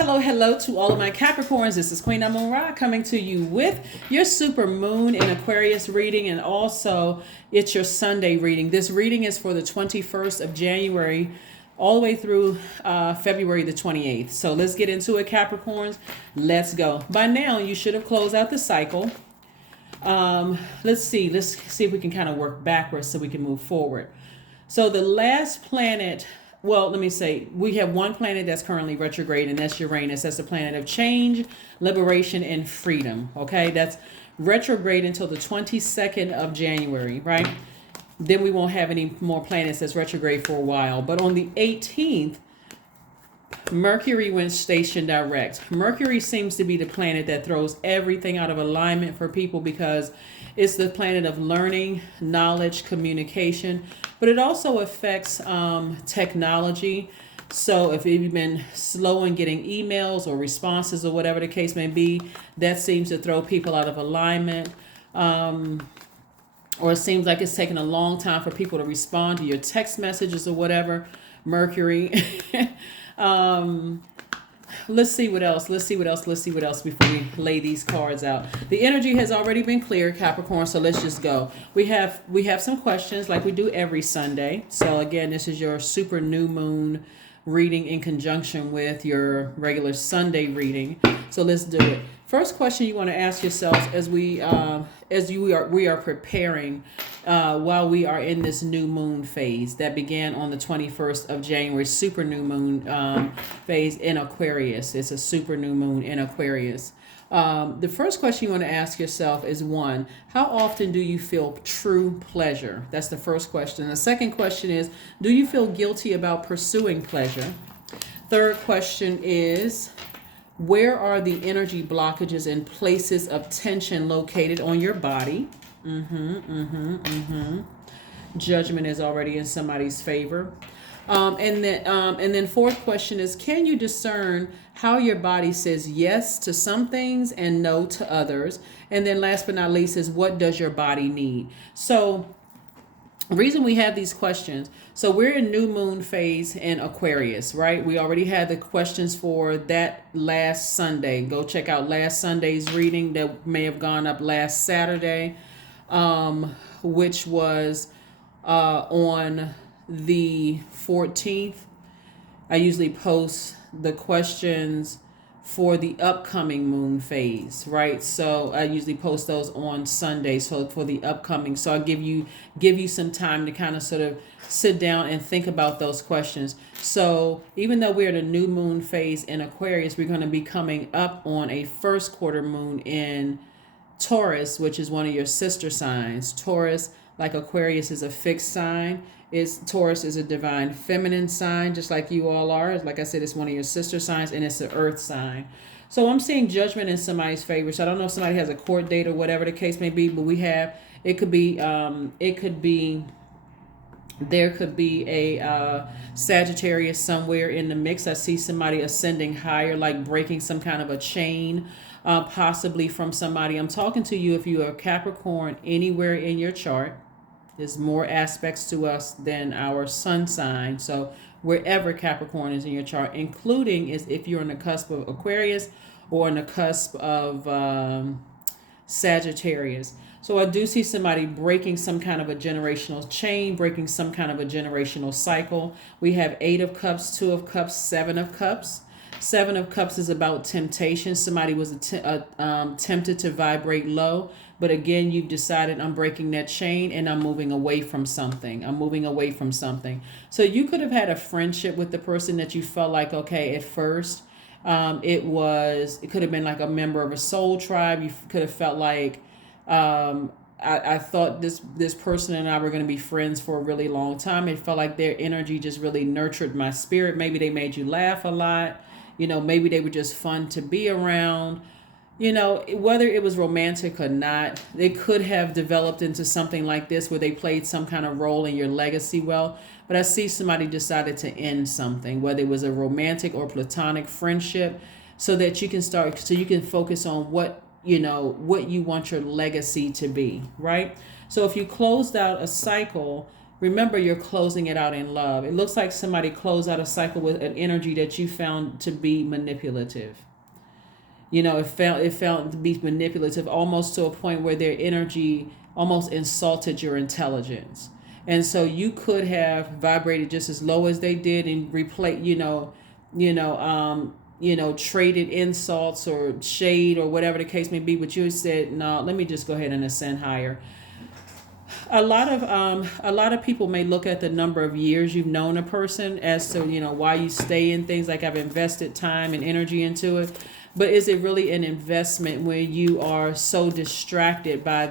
Hello, hello to all of my Capricorns. This is Queen Amun Ra coming to you with your super moon in Aquarius reading, and also it's your Sunday reading. This reading is for the 21st of January all the way through February the 28th. So let's get into it, Capricorns. Let's go. By now, you should have closed out the cycle. Let's see if we can kind of work backwards so we can move forward. So the last planet, well, let me say, we have one planet that's currently retrograde, and that's Uranus. That's the planet of change, liberation, and freedom. Okay, that's retrograde until the 22nd of January, right? Then we won't have any more planets that's retrograde for a while. But on the 18th, Mercury went station direct. Mercury seems to be the planet that throws everything out of alignment for people because it's the planet of learning, knowledge, communication, but it also affects technology. So if you've been slow in getting emails or responses or whatever the case may be, that seems to throw people out of alignment. Or it seems like it's taking a long time for people to respond to your text messages or whatever. Mercury. Let's see what else before we lay these cards out. The energy has already been cleared, Capricorn, so let's just go. We have some questions like we do every Sunday. So again, this is your super new moon reading in conjunction with your regular Sunday reading. So let's do it. First question you want to ask yourselves as we are preparing while we are in this new moon phase that began on the 21st of January, super new moon phase in Aquarius. It's a super new moon in Aquarius. The first question you want to ask yourself is one, how often do you feel true pleasure? That's the first question. The second question is, do you feel guilty about pursuing pleasure? Third question is, where are the energy blockages and places of tension located on your body? Judgment is already in somebody's favor. And then fourth question is, can you discern how your body says yes to some things and no to others? And then last but not least is, what does your body need? So the reason we have these questions, so we're in new moon phase in Aquarius, right? We already had the questions for that last Sunday. Go check out last Sunday's reading that may have gone up last Saturday, which was on the 14th. I usually post the questions for the upcoming moon phase, right? So I usually post those on Sunday. So for the upcoming, so I'll give you some time to kind of sort of sit down and think about those questions. So even though we're in a new moon phase in Aquarius, we're going to be coming up on a first quarter moon in Taurus, which is one of your sister signs. Taurus, like Aquarius, is a fixed sign. Taurus is a divine feminine sign, just like you all are. Like I said, it's one of your sister signs, and it's an earth sign. So I'm seeing judgment in somebody's favor. So I don't know if somebody has a court date or whatever the case may be, but there could be a Sagittarius somewhere in the mix. I see somebody ascending higher, like breaking some kind of a chain, possibly from somebody. I'm talking to you if you are Capricorn anywhere in your chart. There's more aspects to us than our sun sign. So wherever Capricorn is in your chart, including is if you're on the cusp of Aquarius or on the cusp of Sagittarius. So I do see somebody breaking some kind of a generational chain, breaking some kind of a generational cycle. We have 8 of Cups, 2 of Cups, 7 of Cups. 7 of Cups is about temptation. Somebody was tempted to vibrate low. But again, you've decided, I'm breaking that chain and I'm moving away from something. So you could have had a friendship with the person that you felt like, okay, at first, it could have been like a member of a soul tribe. You could have felt like, I thought this person and I were going to be friends for a really long time. It felt like their energy just really nurtured my spirit. Maybe they made you laugh a lot. Maybe they were just fun to be around. Whether it was romantic or not, they could have developed into something like this where they played some kind of role in your legacy. Well, but I see somebody decided to end something, whether it was a romantic or platonic friendship, so that you can focus on what you want your legacy to be, right? So if you closed out a cycle, remember you're closing it out in love. It looks like somebody closed out a cycle with an energy that you found to be manipulative. It felt to be manipulative, almost to a point where their energy almost insulted your intelligence. And so you could have vibrated just as low as they did and replay, traded insults or shade or whatever the case may be. But you said, no, let me just go ahead and ascend higher. A lot of people may look at the number of years you've known a person as to why you stay in things, like I've invested time and energy into it. But is it really an investment when you are so distracted by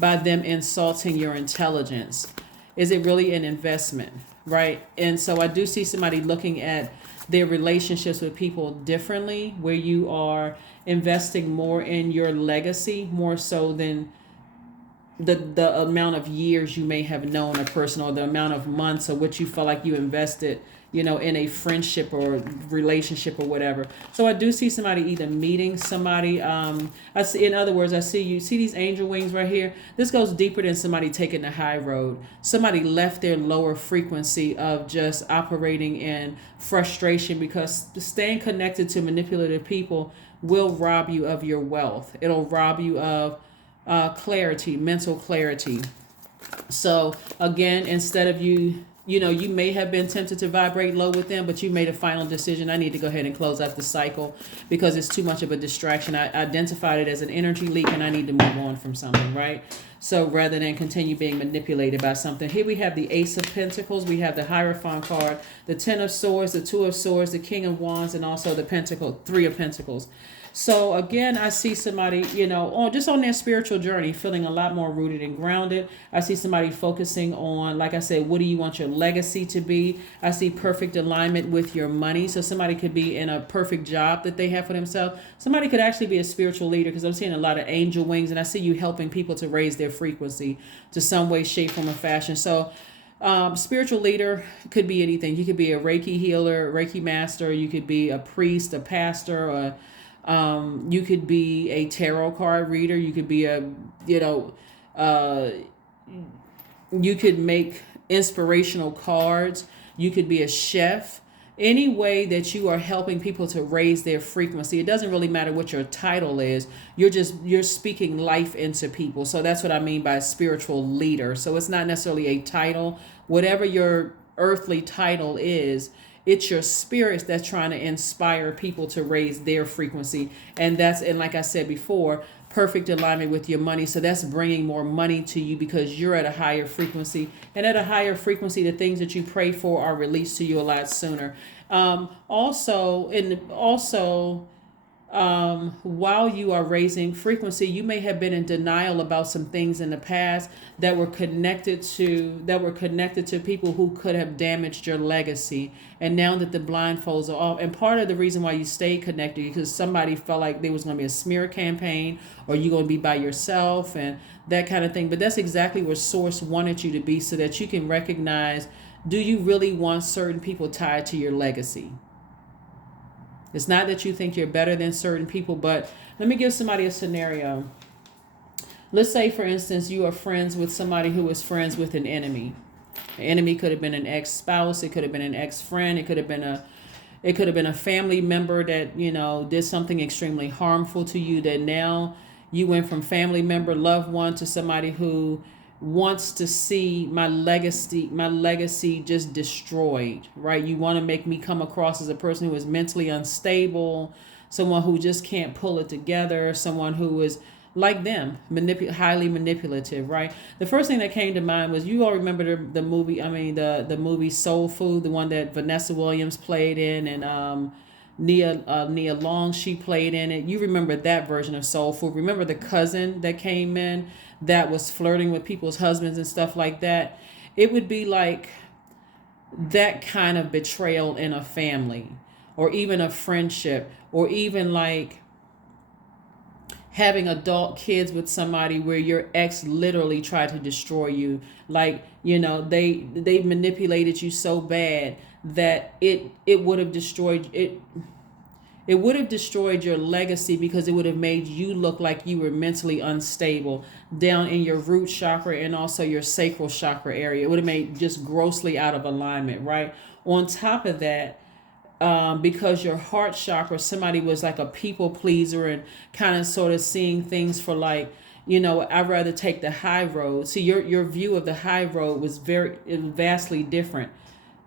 by them insulting your intelligence? Is it really an investment, right? And so I do see somebody looking at their relationships with people differently, where you are investing more in your legacy, more so than the amount of years you may have known a person, or the amount of months, or what you feel like you invested in a friendship or relationship or whatever. So I do see somebody either meeting somebody. I see, in other words, I see you see these angel wings right here. This goes deeper than somebody taking the high road. Somebody left their lower frequency of just operating in frustration, because staying connected to manipulative people will rob you of your wealth. It'll rob you of clarity, mental clarity. So again, instead of you may have been tempted to vibrate low with them, but you made a final decision. I need to go ahead and close out the cycle because it's too much of a distraction. I identified it as an energy leak and I need to move on from something, right? So rather than continue being manipulated by something. Here we have the Ace of Pentacles. We have the Hierophant card, the Ten of Swords, the Two of Swords, the King of Wands, and also the Three of Pentacles. So again, I see somebody, on their spiritual journey, feeling a lot more rooted and grounded. I see somebody focusing on, like I said, what do you want your legacy to be? I see perfect alignment with your money. So somebody could be in a perfect job that they have for themselves. Somebody could actually be a spiritual leader, because I'm seeing a lot of angel wings, and I see you helping people to raise their frequency to some way, shape, form, or fashion. So spiritual leader could be anything. You could be a Reiki healer, Reiki master. You could be a priest, a pastor, or you could be a tarot card reader. You could be you could make inspirational cards. You could be a chef. Any way that you are helping people to raise their frequency. It doesn't really matter what your title is. You're speaking life into people. So that's what I mean by spiritual leader. So it's not necessarily a title. Whatever your earthly title is, it's your spirit that's trying to inspire people to raise their frequency. And like I said before, perfect alignment with your money. So that's bringing more money to you because you're at a higher frequency. And at a higher frequency, the things that you pray for are released to you a lot sooner. While you are raising frequency, you may have been in denial about some things in the past that were connected to people who could have damaged your legacy. And now that the blindfolds are off, and part of the reason why you stayed connected, because somebody felt like there was going to be a smear campaign, or you're going to be by yourself and that kind of thing. But that's exactly where Source wanted you to be, so that you can recognize, do you really want certain people tied to your legacy? It's not that you think you're better than certain people, but let me give somebody a scenario. Let's say, for instance, you are friends with somebody who is friends with an enemy. An enemy could have been an ex-spouse. It could have been an ex-friend. It could have been a family member that, did something extremely harmful to you, that now you went from family member, loved one, to somebody who wants to see my legacy just destroyed, right? You want to make me come across as a person who is mentally unstable, someone who just can't pull it together, someone who is like them, highly manipulative, right? The first thing that came to mind was, you all remember the movie, the movie Soul Food, the one that Vanessa Williams played in, and Nia Long, she played in it. You remember that version of Soul Food. Remember the cousin that came in that was flirting with people's husbands and stuff like that? It would be like that kind of betrayal in a family, or even a friendship, or even like having adult kids with somebody where your ex literally tried to destroy you. Like, they manipulated you so bad that it would have destroyed it. It would have destroyed your legacy because it would have made you look like you were mentally unstable down in your root chakra and also your sacral chakra area. It would have made just grossly out of alignment, right? On top of that, because your heart chakra, somebody was like a people pleaser and kind of sort of seeing things for like, I'd rather take the high road. So your view of the high road was vastly different.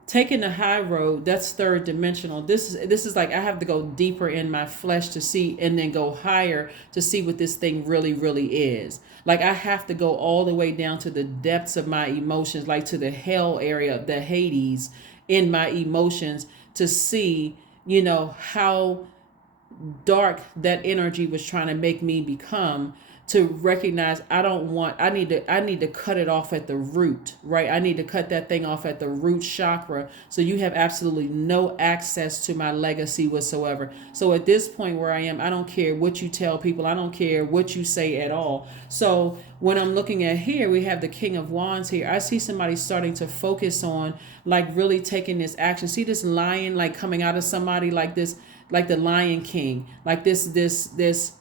Taking the high road, that's third dimensional. This is like I have to go deeper in my flesh to see, and then go higher to see what this thing really, really is. Like I have to go all the way down to the depths of my emotions, like to the hell area, the Hades in my emotions, to see, how dark that energy was trying to make me become, to recognize I need to cut it off at the root, right? I need to cut that thing off at the root chakra, so you have absolutely no access to my legacy whatsoever. So at this point where I am, I don't care what you tell people, I don't care what you say at all. So when I'm looking at here, we have the King of Wands here. I see somebody starting to focus on like really taking this action. See this lion like coming out of somebody like this, like the Lion King, like this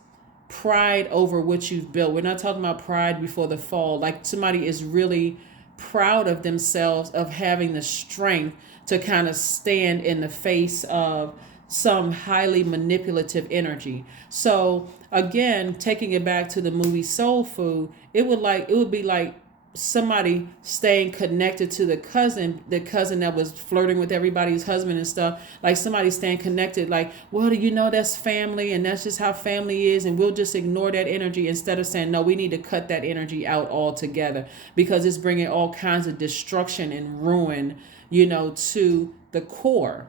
pride over what you've built. We're not talking about pride before the fall. Like somebody is really proud of themselves, of having the strength to kind of stand in the face of some highly manipulative energy. So again, taking it back to the movie Soul Food, it would be like somebody staying connected to the cousin that was flirting with everybody's husband and stuff. Like somebody staying connected, like, well, do you know that's family and that's just how family is, and we'll just ignore that energy, instead of saying, no, we need to cut that energy out altogether, because it's bringing all kinds of destruction and ruin, to the core.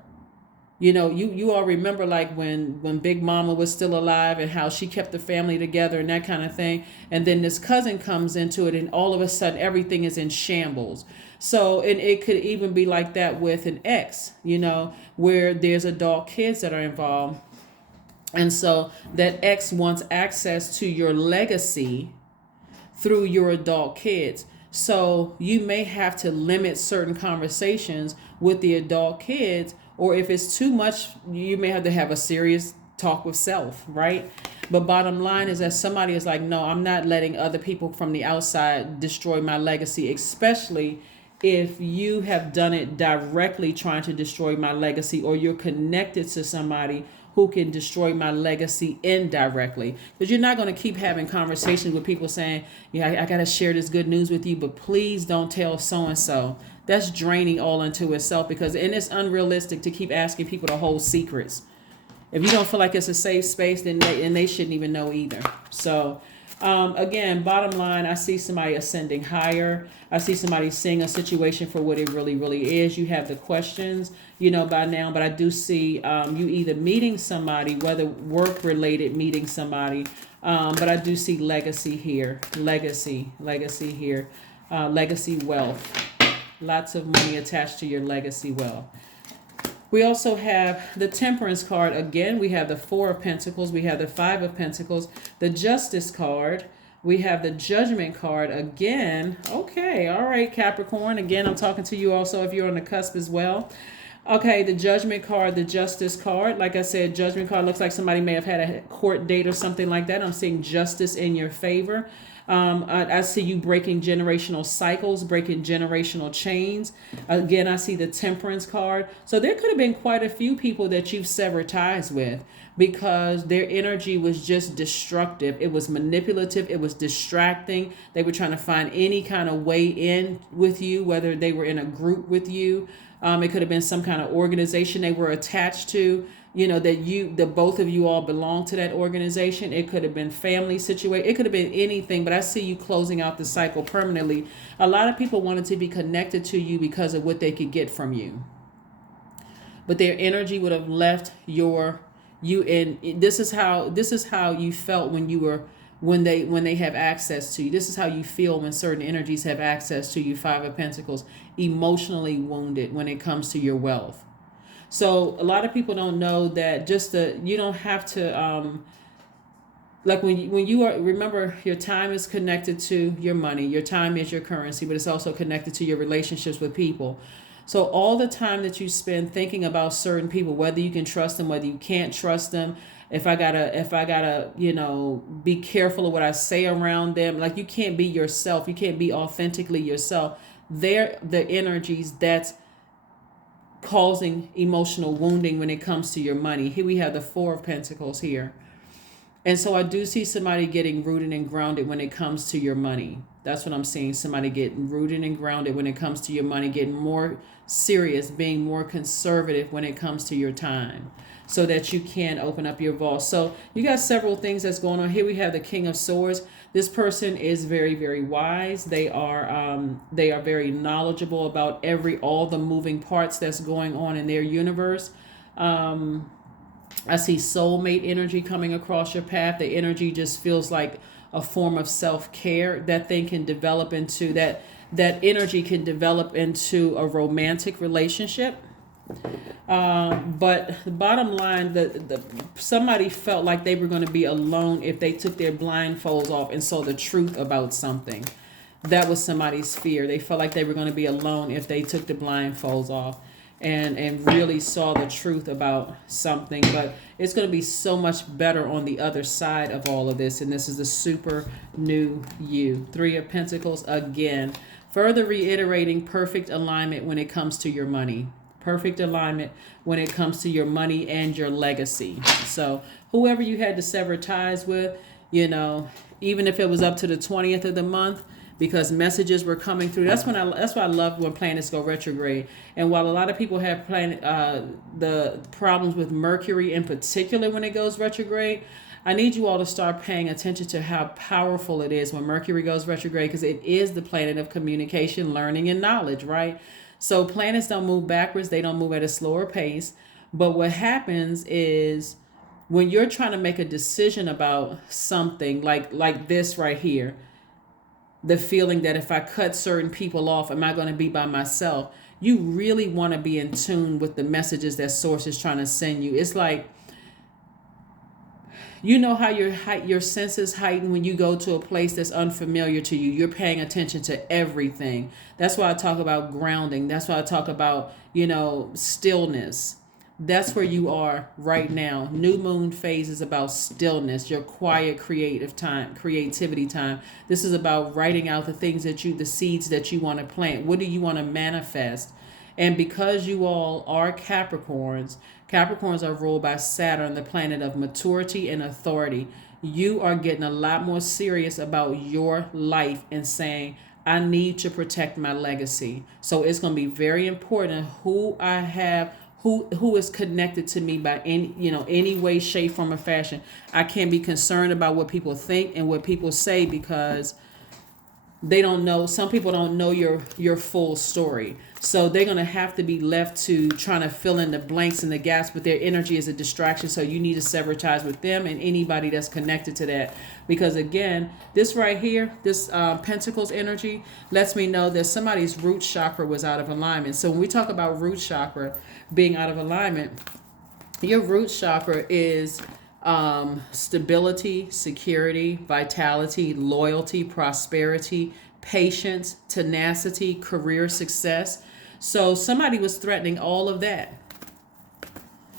You all remember like when Big Mama was still alive and how she kept the family together and that kind of thing. And then this cousin comes into it and all of a sudden everything is in shambles. So, and it could even be like that with an ex, where there's adult kids that are involved. And so that ex wants access to your legacy through your adult kids. So you may have to limit certain conversations with the adult kids, or if it's too much, you may have to have a serious talk with self, right? But bottom line is that somebody is like, no, I'm not letting other people from the outside destroy my legacy, especially if you have done it directly trying to destroy my legacy, or you're connected to somebody who can destroy my legacy indirectly. Because you're not going to keep having conversations with people saying, yeah, I got to share this good news with you, but please don't tell so-and-so. That's draining all into itself, and it's unrealistic to keep asking people to hold secrets. If you don't feel like it's a safe space, then they shouldn't even know either. So again, bottom line, I see somebody ascending higher. I see somebody seeing a situation for what it really, really is. You have the questions, by now, but I do see you either meeting somebody, whether work related, meeting somebody, but I do see legacy here, legacy here, legacy wealth. Lots of money attached to your legacy wealth. We also have the Temperance card. Again, we have the Four of Pentacles. We have the Five of Pentacles. The Justice card. We have the Judgment card again. Okay, all right, Capricorn. Again, I'm talking to you also if you're on the cusp as well. Okay, the Judgment card, the Justice card. Like I said, Judgment card looks like somebody may have had a court date or something like that. I'm seeing justice in your favor. I see you breaking generational cycles, breaking generational chains. Again, I see the Temperance card. So there could have been quite a few people that you've severed ties with, because their energy was just destructive. It was manipulative. It was distracting. They were trying to find any kind of way in with you, whether they were in a group with you. It could have been some kind of organization they were attached to, that both of you all belong to that organization. It could have been family situation. It could have been anything, but I see you closing out the cycle permanently. A lot of people wanted to be connected to you because of what they could get from you, but their energy would have left you in. This is how you felt when they have access to you. This is how you feel when certain energies have access to you. Five of Pentacles, emotionally wounded when it comes to your wealth. So a lot of people don't know that you don't have to, like when you are, remember, your time is connected to your money. Your time is your currency, but it's also connected to your relationships with people. So all the time that you spend thinking about certain people, whether you can trust them, whether you can't trust them, if I gotta, be careful of what I say around them. Like, you can't be yourself. You can't be authentically yourself. They're the energies that's causing emotional wounding when it comes to your money. Here we have the Four of Pentacles here. And so I do see somebody getting rooted and grounded when it comes to your money. That's what I'm seeing. Somebody getting rooted and grounded when it comes to your money, getting more serious, being more conservative when it comes to your time, so that you can open up your vault. So you got several things that's going on. Here we have the King of Swords. This person is very, very wise. They are very knowledgeable about all the moving parts that's going on in their universe. I see soulmate energy coming across your path. The energy just feels like a form of self-care. That thing can develop into that energy can develop into a romantic relationship. But the bottom line, somebody felt like they were going to be alone if they took their blindfolds off and saw the truth about something. That was somebody's fear. They felt like they were going to be alone if they took the blindfolds off and really saw the truth about something. But it's going to be so much better on the other side of all of this. And this is the super new you. Three of Pentacles again. Further reiterating perfect alignment when it comes to your money. Perfect alignment when it comes to your money and your legacy. So whoever you had to sever ties with, even if it was up to the 20th of the month, because messages were coming through. That's why I love when planets go retrograde. And while a lot of people have the problems with Mercury in particular when it goes retrograde, I need you all to start paying attention to how powerful it is when Mercury goes retrograde, because it is the planet of communication, learning, and knowledge, right? So planets don't move backwards. They don't move at a slower pace. But what happens is when you're trying to make a decision about something like this right here, the feeling that if I cut certain people off, am I going to be by myself? You really want to be in tune with the messages that Source is trying to send you. It's like, how your senses heighten when you go to a place that's unfamiliar to you. You're paying attention to everything. That's why I talk about grounding. That's why I talk about, stillness. That's where you are right now. New moon phase is about stillness, your quiet creativity time. This is about writing out the seeds that you want to plant. What do you want to manifest? And because you all are Capricorns are ruled by Saturn, the planet of maturity and authority. You are getting a lot more serious about your life and saying, I need to protect my legacy. So it's going to be very important who I have, who is connected to me by any way, shape, form, or fashion. I can't be concerned about what people think and what people say, because they don't know. Some people don't know your full story. So they're going to have to be left to trying to fill in the blanks and the gaps, but their energy is a distraction. So you need to sever ties with them and anybody that's connected to that. Because again, this right here, this Pentacles energy lets me know that somebody's root chakra was out of alignment. So when we talk about root chakra being out of alignment, your root chakra is stability, security, vitality, loyalty, prosperity, patience, tenacity, career success. So somebody was threatening all of that.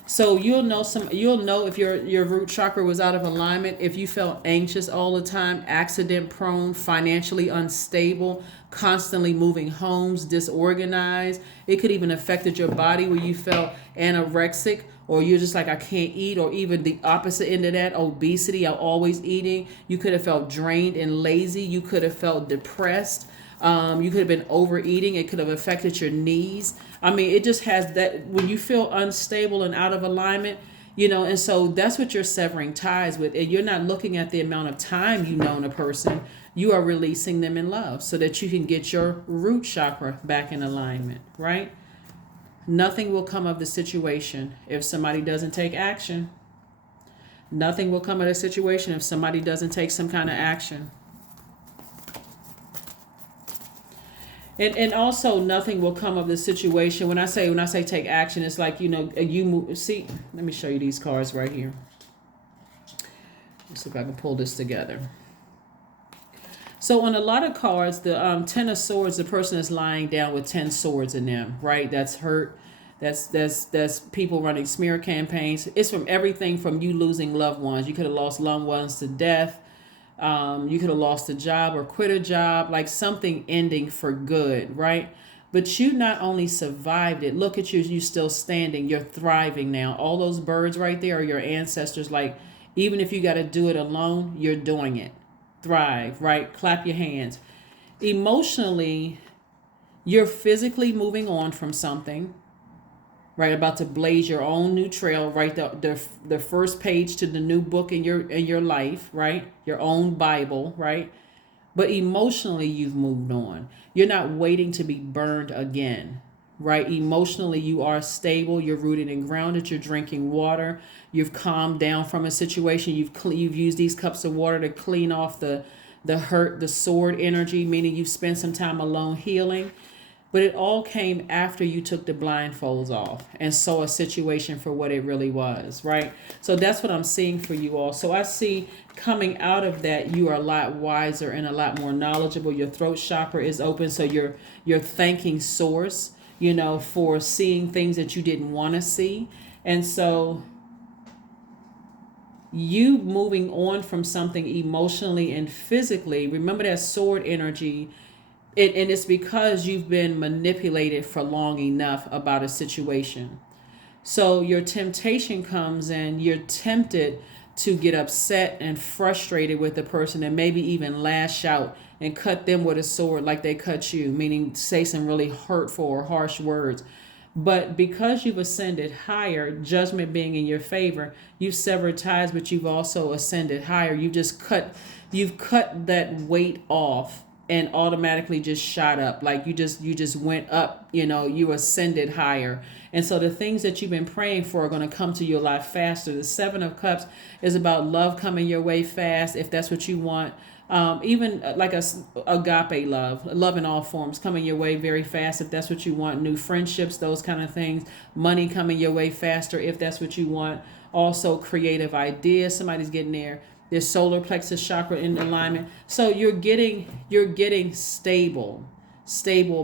So you'll know if your root chakra was out of alignment, if you felt anxious all the time, accident prone, financially unstable, constantly moving homes, disorganized. It could even affected your body where you felt anorexic, or you're just like, I can't eat, or even the opposite end of that, obesity, I'm always eating. You could have felt drained and lazy. You could have felt depressed. You could have been overeating. It could have affected your knees. I mean, it just has that when you feel unstable and out of alignment, and so that's what you're severing ties with. And you're not looking at the amount of time you've known a person. You are releasing them in love so that you can get your root chakra back in alignment, right? Nothing will come of the situation if somebody doesn't take action. Nothing will come of the situation if somebody doesn't take some kind of action. And also nothing will come of the situation. When I say take action, it's like, you move. See, let me show you these cards right here. Let's see if I can pull this together. So on a lot of cards, the Ten of Swords, the person is lying down with 10 swords in them, right? That's hurt. That's people running smear campaigns. It's from everything from you losing loved ones. You could have lost loved ones to death. You could have lost a job or quit a job, like something ending for good, right? But you not only survived it, look at you, you still standing, you're thriving now. All those birds right there are your ancestors. Like, even if you got to do it alone, you're doing it. Thrive, right? Clap your hands. Emotionally, you're physically moving on from something, right? About to blaze your own new trail, right? The first page to the new book in your life, right? Your own Bible, right? But emotionally, you've moved on. You're not waiting to be burned again, right? Emotionally, you are stable. You're rooted and grounded. You're drinking water. You've calmed down from a situation. You've used these cups of water to clean off the hurt, the sword energy, meaning you've spent some time alone healing. But it all came after you took the blindfolds off and saw a situation for what it really was, right? So that's what I'm seeing for you all. So I see coming out of that, you are a lot wiser and a lot more knowledgeable. Your throat chakra is open, so you're thanking Source, for seeing things that you didn't want to see. And so you moving on from something emotionally and physically, remember that sword energy. And it's because you've been manipulated for long enough about a situation. So your temptation comes in, you're tempted to get upset and frustrated with the person and maybe even lash out and cut them with a sword like they cut you, meaning say some really hurtful or harsh words. But because you've ascended higher, judgment being in your favor, you've severed ties, but you've also ascended higher. You've cut that weight off and automatically just shot up. Like you just went up, you ascended higher. And so the things that you've been praying for are going to come to you a lot faster. The Seven of Cups is about love coming your way fast, if that's what you want. Even like agape love in all forms coming your way very fast, if that's what you want. New friendships, those kind of things. Money coming your way faster, if that's what you want. Also creative ideas, somebody's getting their solar plexus chakra in alignment. So you're getting stable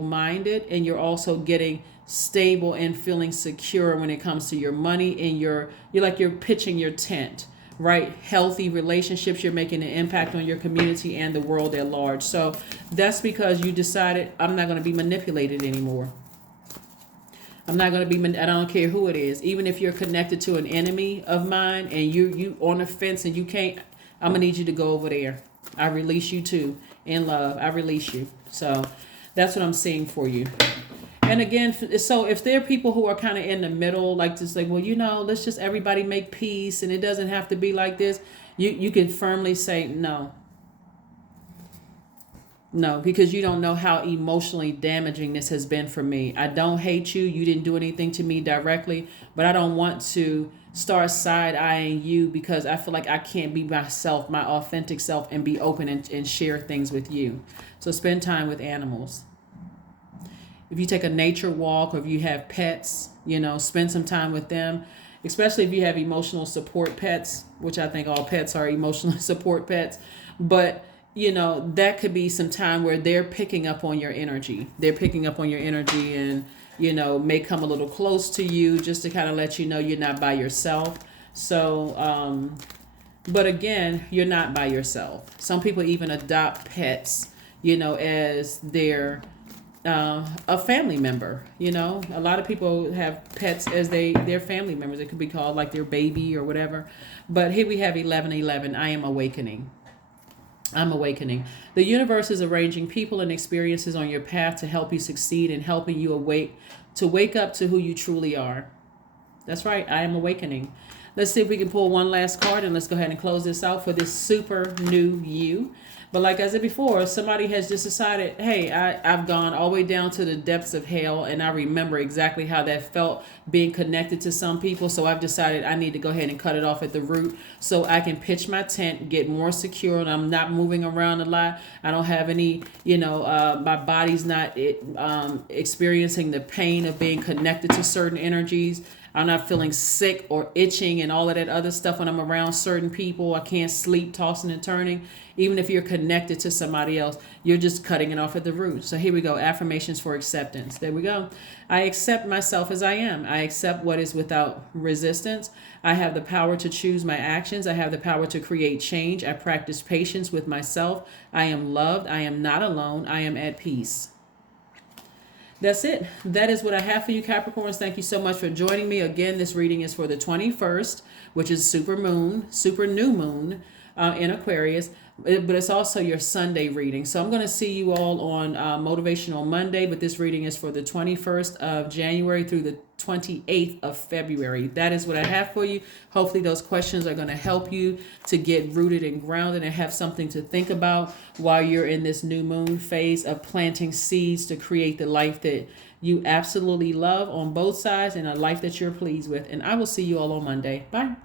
minded, and you're also getting stable and feeling secure when it comes to your money, and you're pitching your tent, right? Healthy relationships, you're making an impact on your community and the world at large. So that's because you decided, I'm not going to be manipulated anymore. I'm not going to be, I don't care who it is. Even if you're connected to an enemy of mine and you on the fence and you can't, I'm going to need you to go over there. I release you too. In love, I release you. So that's what I'm seeing for you. And again, so if there are people who are kind of in the middle, like just like, well, let's just everybody make peace and it doesn't have to be like this. You can firmly say no. No, because you don't know how emotionally damaging this has been for me. I don't hate you. You didn't do anything to me directly, but I don't want to start side-eyeing you because I feel like I can't be myself, my authentic self, and be open and share things with you. So spend time with animals. If you take a nature walk or if you have pets, spend some time with them, especially if you have emotional support pets, which I think all pets are emotional support pets. But that could be some time where they're picking up on your energy. They're picking up on your energy and, may come a little close to you just to kind of let you know you're not by yourself. So, but again, you're not by yourself. Some people even adopt pets, as their a family member. A lot of people have pets as their family members. It could be called like their baby or whatever. But here we have 11:11. I am awakening. I'm awakening. The universe is arranging people and experiences on your path to help you succeed and helping you wake up to who you truly are. That's right. I am awakening. Let's see if we can pull one last card and let's go ahead and close this out for this super new you. But like I said before, somebody has just decided, hey, I've gone all the way down to the depths of hell, and I remember exactly how that felt being connected to some people. So I've decided I need to go ahead and cut it off at the root so I can pitch my tent, get more secure, and I'm not moving around a lot. I don't have any, my body's not experiencing the pain of being connected to certain energies. I'm not feeling sick or itching and all of that other stuff when I'm around certain people. I can't sleep, tossing and turning. Even if you're connected to somebody else, you're just cutting it off at the root. So here we go. Affirmations for acceptance. There we go. I accept myself as I am. I accept what is without resistance. I have the power to choose my actions. I have the power to create change. I practice patience with myself. I am loved. I am not alone. I am at peace. That's it. That is what I have for you, Capricorns. Thank you so much for joining me. Again, this reading is for the 21st, which is super new moon in Aquarius. But it's also your Sunday reading. So I'm going to see you all on Motivational Monday, but this reading is for the 21st of January through the 28th of February. That is what I have for you. Hopefully those questions are going to help you to get rooted and grounded and have something to think about while you're in this new moon phase of planting seeds to create the life that you absolutely love on both sides and a life that you're pleased with. And I will see you all on Monday. Bye.